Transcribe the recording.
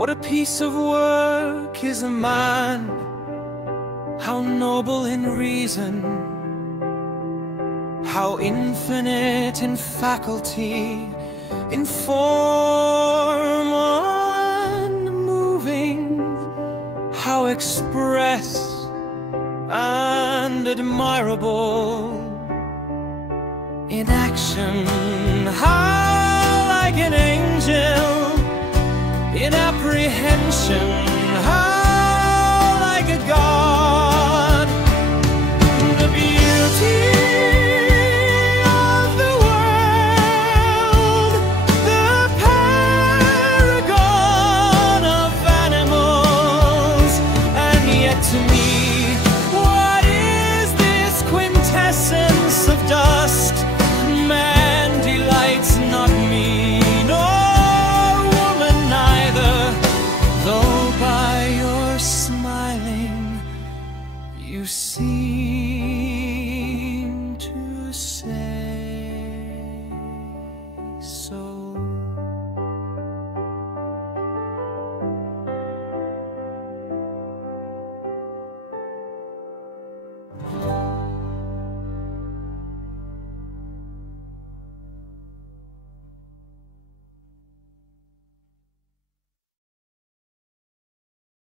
What a piece of work is a man, how noble in reason, how infinite in faculty, in form unmoving, how express and admirable in action, how like an angel in apprehension,